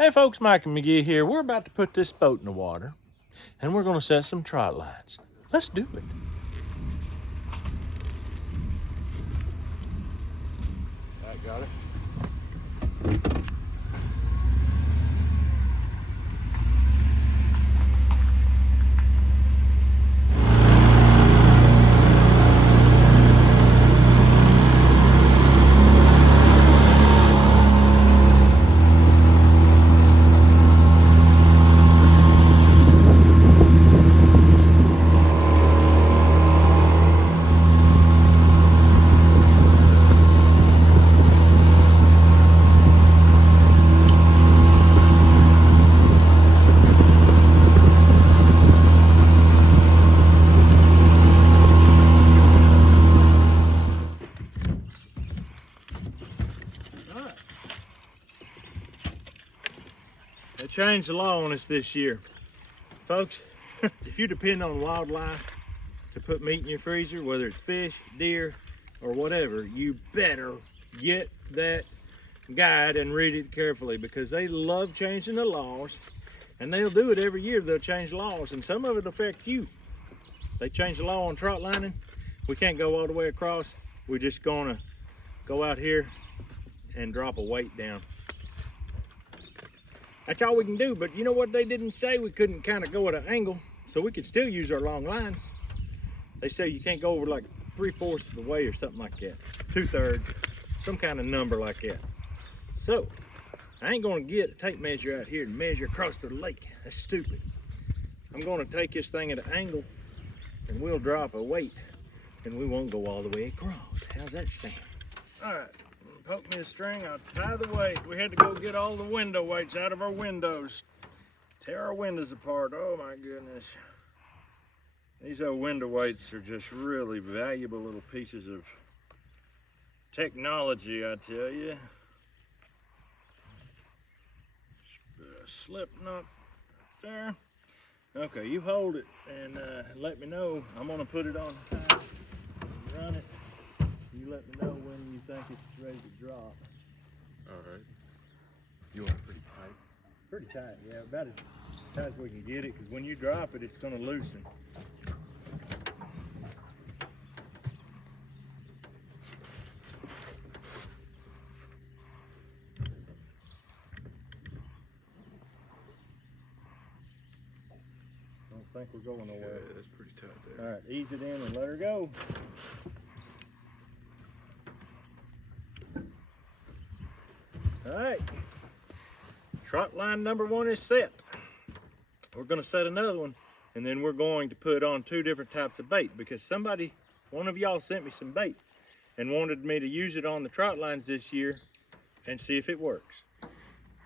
Hey folks, Mike and McGee here. We're about to put this boat in the water and we're gonna set some trot lines. Let's do it. I got it. They changed the law on us this year. Folks, if you depend on wildlife to put meat in your freezer, whether it's fish, deer, or whatever, you better get that guide and read it carefully, because they love changing the laws, and they'll do it every year. They'll change laws, and some of it affect you. They changed the law on trot lining. We can't go all the way across. We're just gonna go out here and drop a weight down. That's all we can do, but you know what they didn't say? We couldn't kind of go at an angle, so we could still use our long lines. They say you can't go over like 3/4 of the way or something like that, 2/3, some kind of number like that. So I ain't gonna get a tape measure out here and measure across the lake. That's stupid. I'm gonna take this thing at an angle and we'll drop a weight and we won't go all the way across. How's that sound? All right. Poke me a string, I'll tie the weight. We had to go get all the window weights out of our windows. Tear our windows apart, oh my goodness. These old window weights are just really valuable little pieces of technology, I tell you. Slip knot there. Okay, you hold it and let me know. I'm gonna put it on high and run it. You let me know when you think it's ready to drop. All right. You want it pretty tight? Pretty tight, yeah. About as tight as we can get it, because when you drop it, it's going to loosen. I don't think we're going nowhere. Yeah, that's pretty tight there. All right, ease it in and let her go. All right, trot line number 1 is set. We're gonna set another one, and then we're going to put on 2 different types of bait, because one of y'all sent me some bait and wanted me to use it on the trot lines this year and see if it works.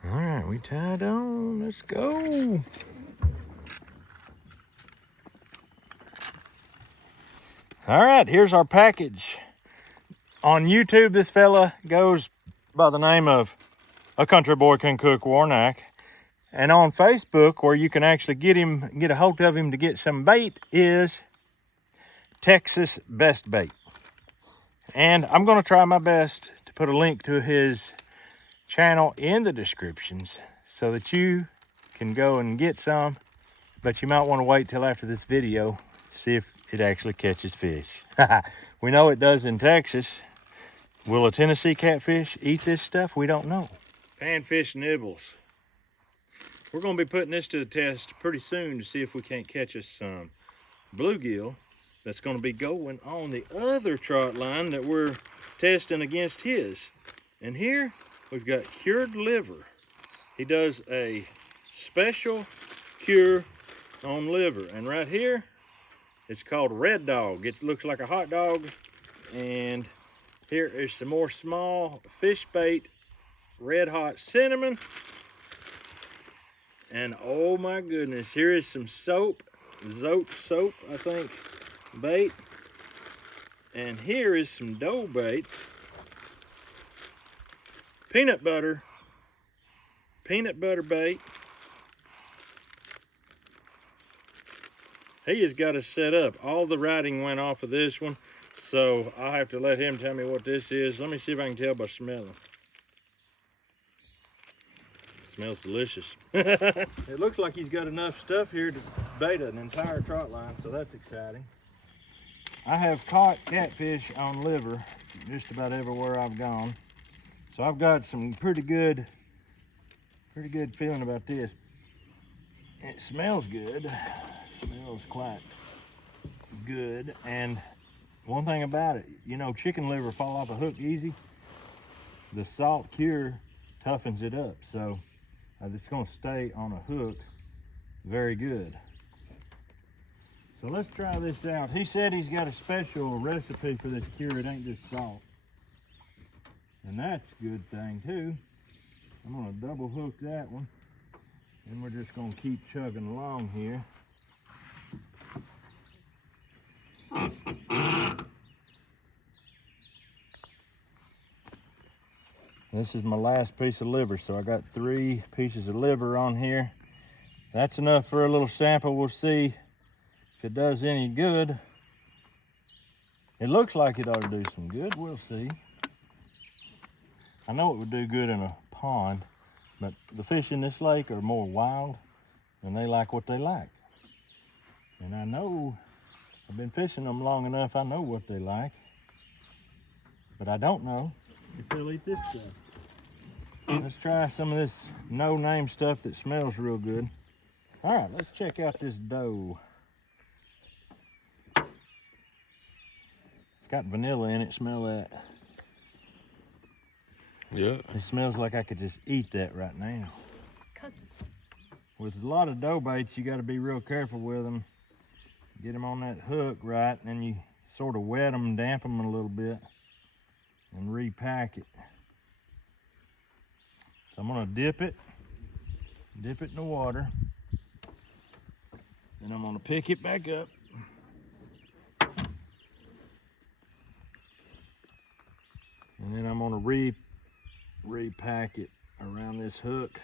All right, we tied on, let's go. All right, here's our package. On YouTube, this fella goes by the name of A Country Boy Can Cook Warthog, and on Facebook, where you can actually get a hold of him to get some bait, is Texas Best Bait. And I'm going to try my best to put a link to his channel in the descriptions so that you can go and get some, but you might want to wait till after this video, see if it actually catches fish. We know it does in Texas. Will a Tennessee catfish eat this stuff? We don't know. Panfish nibbles. We're going to be putting this to the test pretty soon to see if we can't catch us some bluegill that's going to be going on the other trot line that we're testing against his. And here we've got cured liver. He does a special cure on liver. And right here, it's called Red Dog. It looks like a hot dog. And here is some more small fish bait, red hot cinnamon. And oh my goodness, here is some soap, Zote soap, I think, bait. And here is some dough bait, peanut butter bait. He has got us set up. All the writing went off of this one, so I'll have to let him tell me what this is. Let me see if I can tell by smelling. smells delicious. It looks like he's got enough stuff here to bait an entire trot line, so that's exciting. I have caught catfish on liver just about everywhere I've gone. So I've got some pretty good feeling about this. It smells good. Smells quite good. And one thing about it, you know, chicken liver fall off a hook easy. The salt cure toughens it up, so it's gonna stay on a hook very good. So let's try this out. He said he's got a special recipe for this cure. It ain't just salt. And that's a good thing too. I'm gonna double hook that one. And we're just gonna keep chugging along here. This is my last piece of liver, so I got 3 pieces of liver on here. That's enough for a little sample. We'll see if it does any good. It looks like it ought to do some good. We'll see. I know it would do good in a pond, but the fish in this lake are more wild and they like what they like. And I know, I've been fishing them long enough, I know what they like. But I don't know if they'll eat this stuff. Let's try some of this no-name stuff that smells real good. All right, let's check out this dough. It's got vanilla in it, smell that. Yeah. It smells like I could just eat that right now. With a lot of dough baits, you gotta be real careful with them. Get them on that hook right, and then you sort of wet them, damp them a little bit, and repack it. So I'm gonna dip it in the water. Then I'm gonna pick it back up. And then I'm gonna repack it around this hook.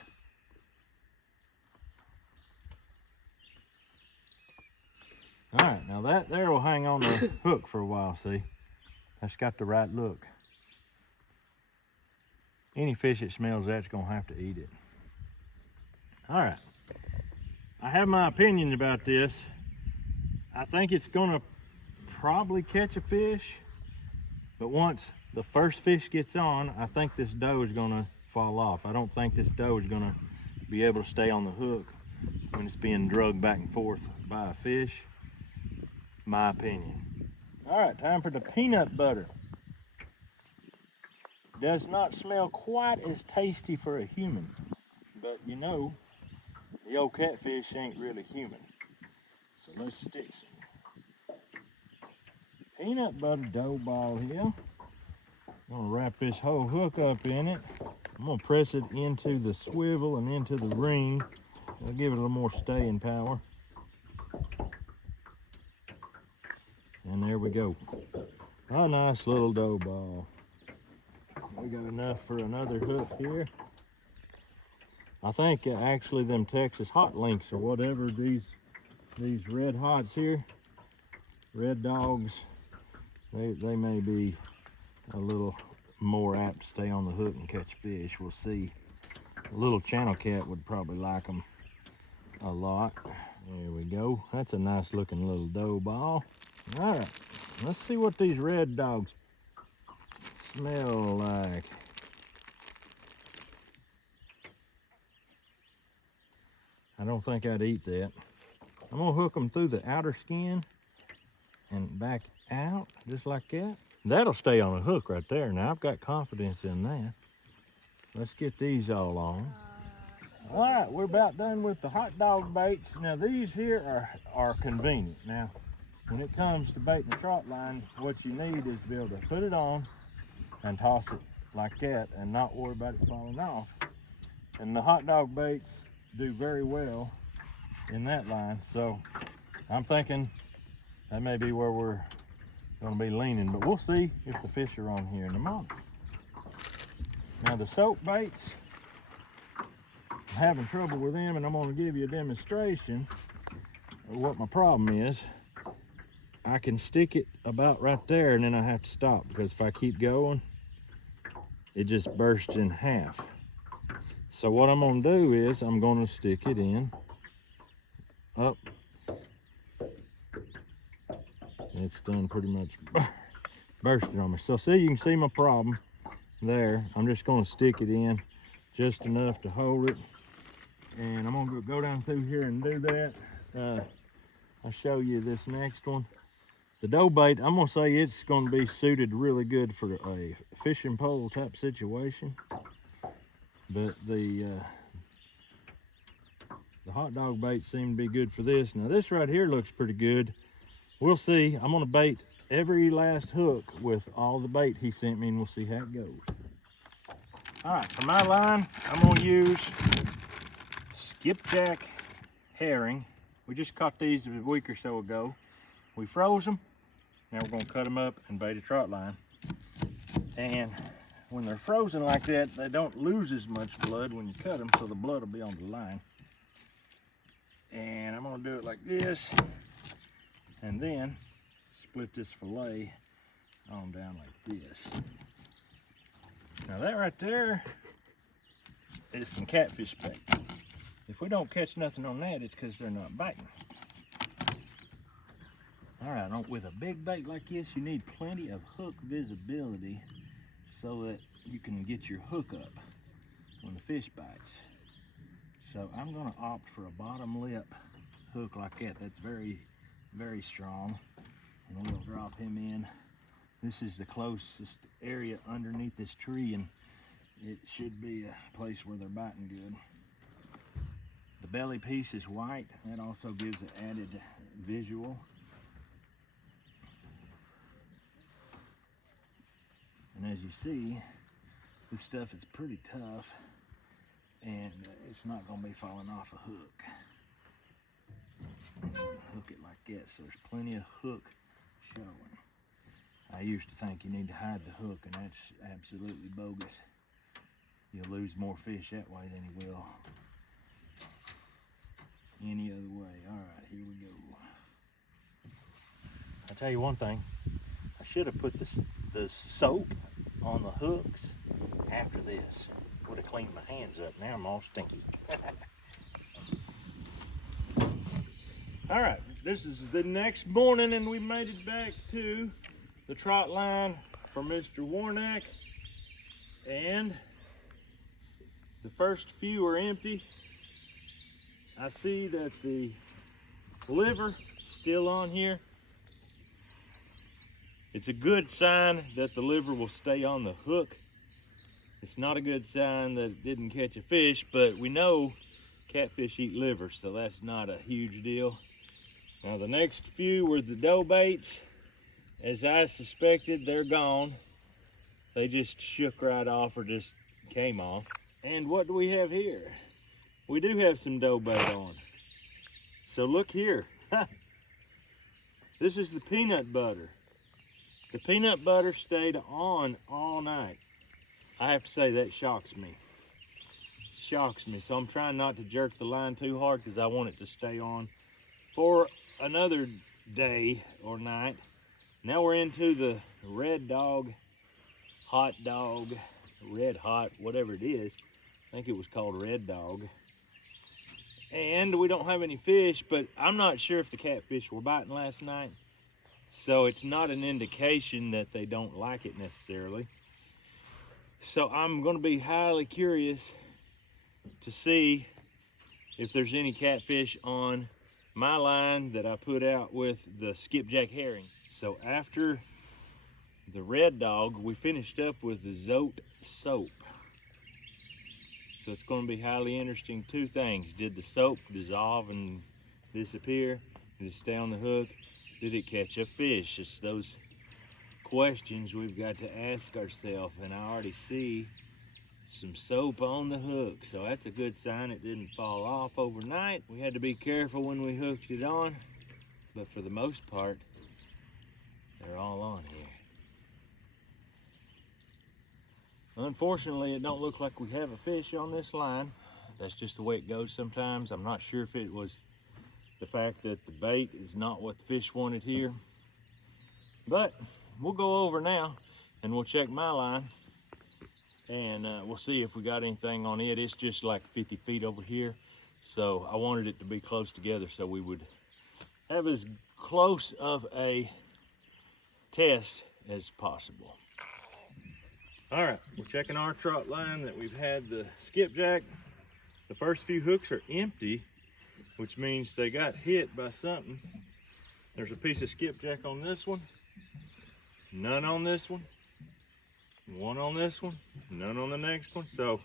All right, now that there will hang on the hook for a while, see? That's got the right look. Any fish that smells that's gonna have to eat it. All right, I have my opinions about this. I think it's gonna probably catch a fish, but once the first fish gets on, I think this dough is gonna fall off. I don't think this dough is gonna be able to stay on the hook when it's being drugged back and forth by a fish. My opinion. All right, time for the peanut butter. Does not smell quite as tasty for a human, but you know, the old catfish ain't really human. So let's stick some peanut butter dough ball here. I'm gonna wrap this whole hook up in it. I'm gonna press it into the swivel and into the ring. I'll give it a little more staying power. And there we go. A nice little dough ball. We got enough for another hook here. I think actually them Texas hot links or whatever, these red hots here, red dogs, they may be a little more apt to stay on the hook and catch fish. We'll see. A little channel cat would probably like them a lot. There we go. That's a nice looking little dough ball. All right, let's see what these red dogs smell like. I don't think I'd eat that. I'm gonna hook them through the outer skin and back out just like that. That'll stay on a hook right there. Now I've got confidence in that. Let's get these all on. All right, we're about done with the hot dog baits. Now these here are convenient. Now, when it comes to baiting a trot line, what you need is to be able to put it on and toss it like that and not worry about it falling off. And the hot dog baits do very well in that line. So I'm thinking that may be where we're gonna be leaning, but we'll see if the fish are on here in a moment. Now the soap baits, I'm having trouble with them, and I'm gonna give you a demonstration of what my problem is. I can stick it about right there and then I have to stop, because if I keep going, it just bursts in half. So what I'm gonna do is I'm gonna stick it in up. It's done pretty much bursted on me. So see, you can see my problem there. I'm just gonna stick it in just enough to hold it. And I'm gonna go down through here and do that. I'll show you this next one. The dough bait, I'm gonna say it's gonna be suited really good for a fishing pole type situation. But the hot dog bait seemed to be good for this. Now this right here looks pretty good. We'll see. I'm gonna bait every last hook with all the bait he sent me, and we'll see how it goes. All right, for my line, I'm gonna use skipjack herring. We just caught these a week or so ago. We froze them. Now we're gonna cut them up and bait a trot line. And when they're frozen like that, they don't lose as much blood when you cut them, so the blood will be on the line. And I'm gonna do it like this, and then split this fillet on down like this. Now that right there is some catfish bait. If we don't catch nothing on that, it's because they're not biting. All right, with a big bait like this, you need plenty of hook visibility so that you can get your hook up when the fish bites. So I'm gonna opt for a bottom lip hook like that. That's very, very strong. And we'll drop him in. This is the closest area underneath this tree, and it should be a place where they're biting good. The belly piece is white. That also gives an added visual. And as you see, this stuff is pretty tough, and it's not going to be falling off a hook. And hook it like that, so there's plenty of hook showing. I used to think you need to hide the hook, and that's absolutely bogus. You'll lose more fish that way than you will any other way. All right, here we go. I'll tell you one thing. I should have put the soap on the hooks after this. Would have cleaned my hands up. Now I'm all stinky. All right, this is the next morning, and we made it back to the trot line for Mr. Warnack. And the first few are empty. I see that the liver still on here. It's a good sign that the liver will stay on the hook. It's not a good sign that it didn't catch a fish, but we know catfish eat liver, so that's not a huge deal. Now the next few were the dough baits. As I suspected, they're gone. They just shook right off or just came off. And what do we have here? We do have some dough bait on. So look here. This is the peanut butter. The peanut butter stayed on all night. I have to say that shocks me. Shocks me. So I'm trying not to jerk the line too hard because I want it to stay on for another day or night. Now we're into the red dog, hot dog, red hot, whatever it is. I think it was called red dog. And we don't have any fish, but I'm not sure if the catfish were biting last night. So it's not an indication that they don't like it necessarily. So I'm gonna be highly curious to see if there's any catfish on my line that I put out with the skipjack herring. So after the red dog, we finished up with the Zote soap. So it's going to be highly interesting. Two things. Did the soap dissolve and disappear? Did it stay on the hook? Did it catch a fish? It's those questions we've got to ask ourselves. And I already see some soap on the hook. So that's a good sign it didn't fall off overnight. We had to be careful when we hooked it on. But for the most part, they're all on here. Unfortunately, it don't look like we have a fish on this line. That's just the way it goes sometimes. I'm not sure if it was the fact that the bait is not what the fish wanted here. But we'll go over now and we'll check my line and we'll see if we got anything on it. It's just like 50 feet over here, so I wanted it to be close together so we would have as close of a test as possible. All right, we're checking our trot line that we've had the skipjack. The first few hooks are empty, which means they got hit by something. There's a piece of skipjack on this one, none on this one, one on this one, none on the next one. So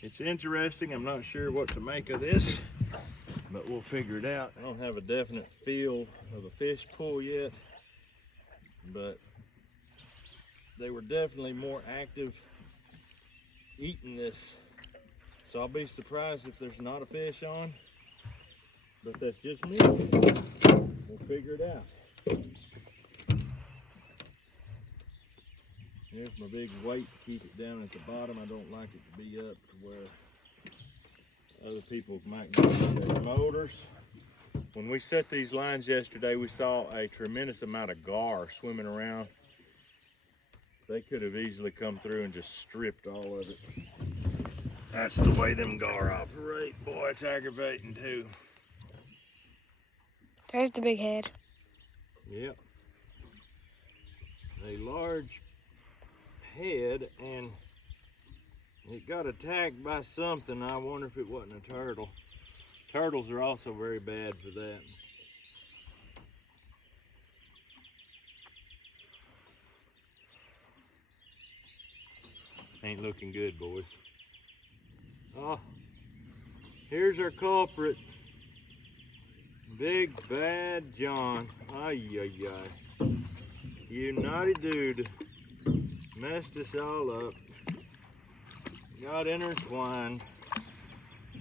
it's interesting. I'm not sure what to make of this, but we'll figure it out. I don't have a definite feel of a fish pull yet, but they were definitely more active eating this. So I'll be surprised if there's not a fish on, but that's just me. We'll figure it out. Here's my big weight to keep it down at the bottom. I don't like it to be up to where other people might get their motors. When we set these lines yesterday, we saw a tremendous amount of gar swimming around. They could have easily come through and just stripped all of it. That's the way them gar operate. Boy, it's aggravating too. There's the big head. Yep. A large head, and it got attacked by something. I wonder if it wasn't a turtle. Turtles are also very bad for that. Ain't looking good, boys. Oh, here's our culprit. Big Bad John. Ay, ay, ay. You naughty dude. Messed us all up. Got intertwined.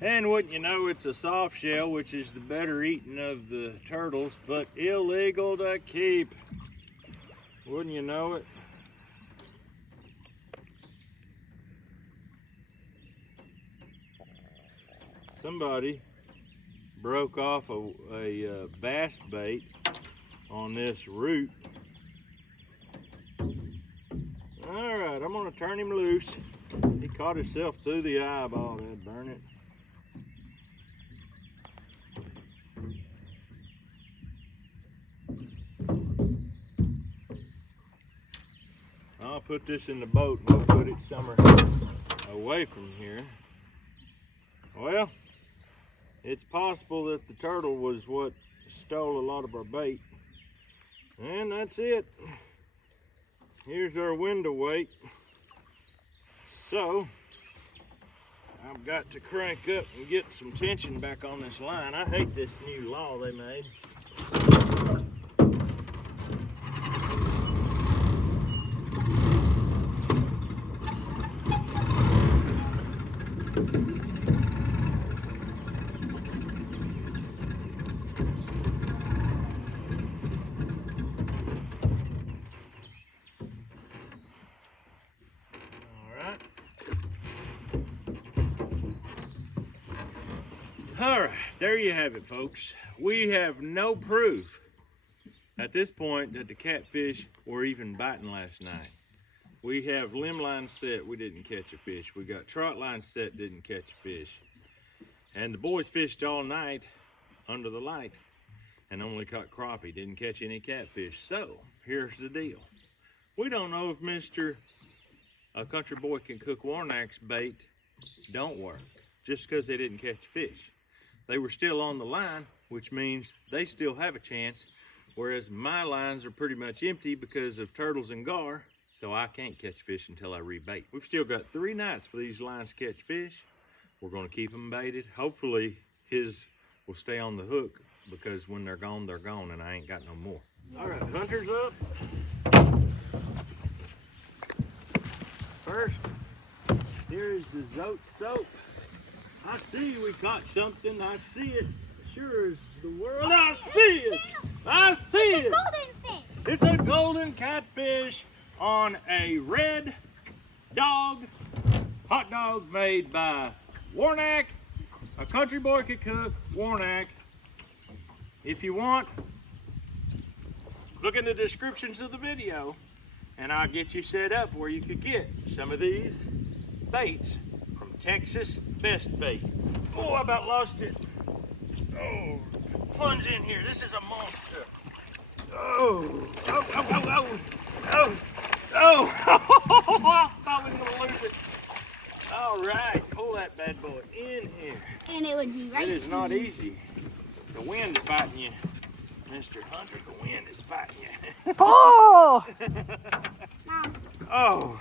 And wouldn't you know, it's a soft shell, which is the better eating of the turtles, but illegal to keep. Wouldn't you know it? Somebody broke off a bass bait on this root. All right, I'm gonna turn him loose. He caught himself through the eyeball. That'd burn it. I'll put this in the boat and we'll put it somewhere away from here. Well, it's possible that the turtle was what stole a lot of our bait. And that's it. Here's our window weight. So, I've got to crank up and get some tension back on this line. I hate this new law they made. All right, there you have it, folks. We have no proof at this point that the catfish were even biting last night. We have limb line set, we didn't catch a fish. We got trot line set, didn't catch a fish. And the boys fished all night under the light and only caught crappie, didn't catch any catfish. So, here's the deal. We don't know if Mr. A Country Boy Can Cook Warnak's bait don't work just because they didn't catch fish. They were still on the line, which means they still have a chance, whereas my lines are pretty much empty because of turtles and gar, so I can't catch fish until I rebait. We've still got 3 nights for these lines to catch fish. We're gonna keep them baited. Hopefully his will stay on the hook because when they're gone, and I ain't got no more. All right, hunter's up. First, here is the Zote soap. I see we caught something. I see it. Sure as the world. I see it. I see it. It's a golden fish. It's a golden catfish on a red dog hot dog made by Warnak. A Country Boy Can Cook Warnak. If you want, look in the descriptions of the video and I'll get you set up where you could get some of these baits from Texas Best Bait. Oh, I about lost it. Oh, plunge in here. This is a monster. Oh, oh, oh, oh, oh, oh, oh. I thought we were going to lose it. All right, pull that bad boy in here. And it would be right. It is not easy. The wind is fighting you, Mr. Hunter. The wind is fighting you. Pull! Oh.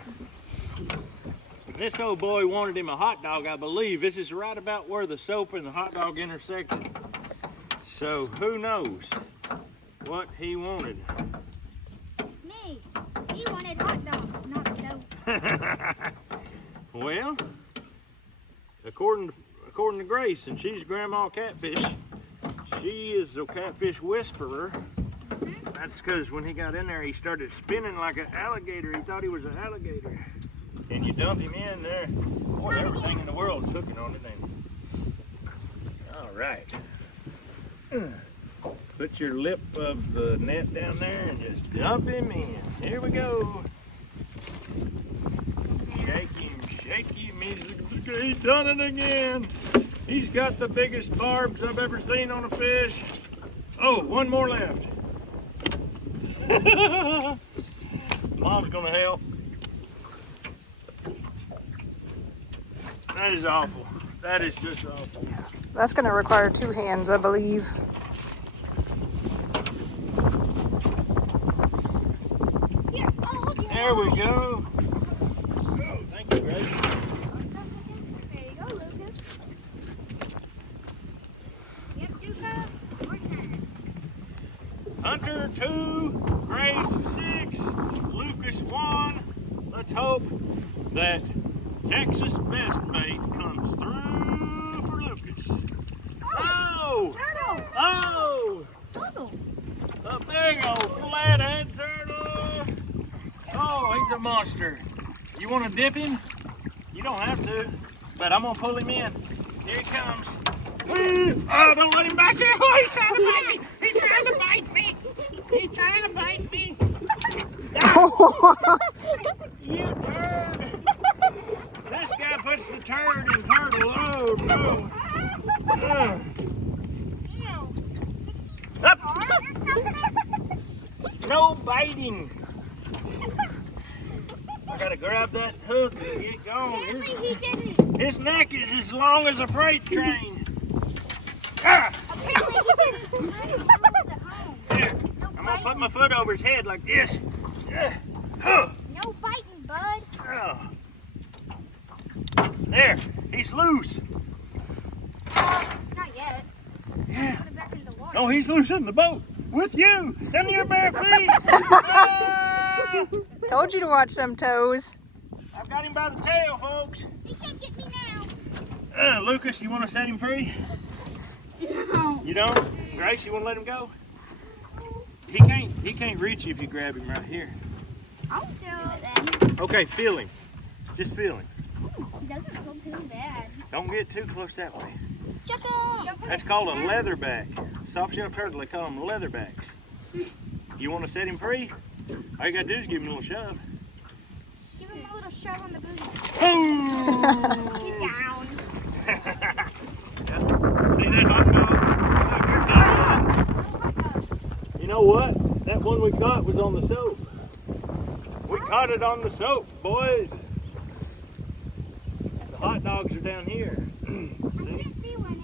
This old boy wanted him a hot dog, I believe. This is right about where the soap and the hot dog intersected. So who knows what he wanted. Me. He wanted hot dogs, not soap. Well, according to Grace, and she's Grandma Catfish, she is a catfish whisperer. That's because when he got in there, he started spinning like an alligator. He thought he was an alligator. And you dumped him in there. Boy, everything in the world's hooking on it, ain't it? All right. Put your lip of the net down there and just dump him in. Here we go. Shake him, shake him. He's done it again. He's got the biggest barbs I've ever seen on a fish. Oh, one more left. Mom's gonna help. That is awful. That is just awful. That's going to require 2 hands, I believe. Here, I'll hold you. There we go. Oh, thank you, Grace. There you go, Lucas. Yep, Duca, your turn. Hunter 2, Grace 6, Lucas 1. Let's hope that Texas Best Bait comes through for Lucas. Oh! Turtle! Oh! Turtle! A big old flathead turtle! Oh, he's a monster. You want to dip him? You don't have to, but I'm going to pull him in. Here he comes. Oh, don't let him bite you! Oh, he's trying to bite me! He's trying to bite me! He's trying to bite me! You turd! This guy puts the turd in turtle. Oh no! Ew. Up. Or something? No biting. I gotta grab that hook and get going. Apparently he didn't. His neck is as long as a freight train. Ah! Apparently he didn't put my tools at home. Here, No I'm gonna put biting. my foot over his head like this. Huh. No biting, bud. Oh. There, he's loose. Not yet. Yeah. Put it back in the water. Oh, he's loose in the boat with you and your bare feet. Ah! Told you to watch them toes. I've got him by the tail, folks. He can't get me now. Lucas, you want to set him free? No. You don't? Grace, you want to let him go? He can't reach you if you grab him right here. I'll do it then. Okay, feel him. Just feel him. He doesn't feel too bad. Don't get too close that way. Chuck him. That's called a leatherback. Soft-shell turtle, they call them leatherbacks. You want to set him free? All you got to do is give him a little shove. Give him a little shove on the booty. Oh! He's down. See that hot dog? Look, here's that one. You know what? That one we caught was on the soap. We caught it on the soap, boys. The hot dogs are down here. I can't see one.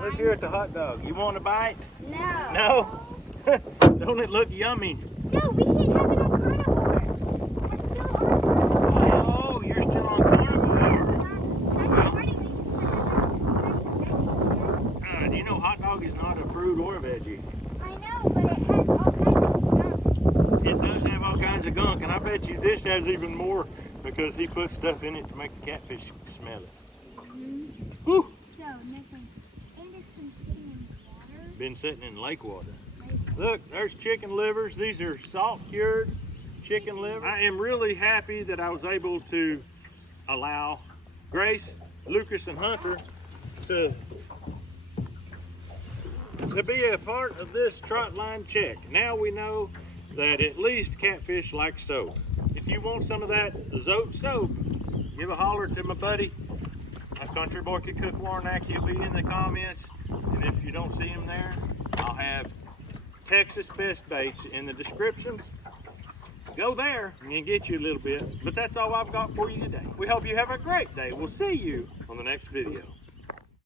Look here at the hot dog. You want a bite? No. No? Don't it look yummy? No, we can't have it on carnivore. We're still on Oh, you're still on carnivore. Sunday morning we can still have veggies. Do you know hot dog is not a fruit or a veggie? I know, but it has all kinds of gunk. It does have all kinds of gunk, and I bet you this has even more because he put stuff in it to make the catfish smell it. Woo! So, nothing. And it's been sitting in the water. Been sitting in lake water. Look, there's chicken livers. These are salt cured chicken livers. I am really happy that I was able to allow Grace, Lucas, and Hunter to be a part of this trot line check. Now we know that at least catfish like soap. If you want some of that Zote soap, give a holler to my buddy, a Country Boy Could Cook Warnack. He'll be in the comments. And if you don't see him there, I'll have Texas Best Baits in the description. Go there and you can get you a little bit. But that's all I've got for you today. We hope you have a great day. We'll see you on the next video.